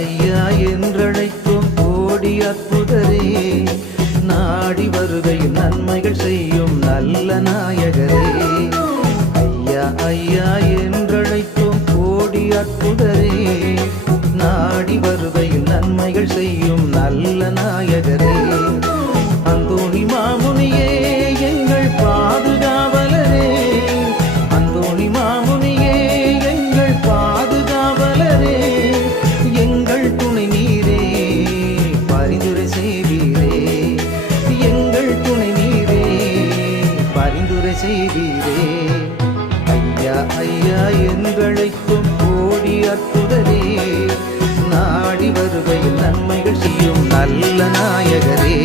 ஐயா என்றழைக்கும் கோடி அற்புதரே, நாடி வருகையில் நன்மைகள் செய்யும் நல்ல நாயகரே. ஐயா ஐயா என்றழைக்கும் கோடி அற்புதரே, நாடி வருகையில் நன்மைகள் செய்யும் நல்ல நாயகரே. அந்தோணி மாமுனியே எங்கள் பாதுகாவலரே, அந்தோணி மாமுனியே எங்கள் பாதுகாவலரே, எங்கள் துணை நீரே பரிந்துரை செய்வீரே, எங்கள் துணை நீரே பரிந்துரை செய்வீரே. ஐயா ஐயா என்றழைக்கும் கோடி அற்புதரே, நாடி வருகையில் நன்மைகள் செய்யும் நல்ல நாயகரே.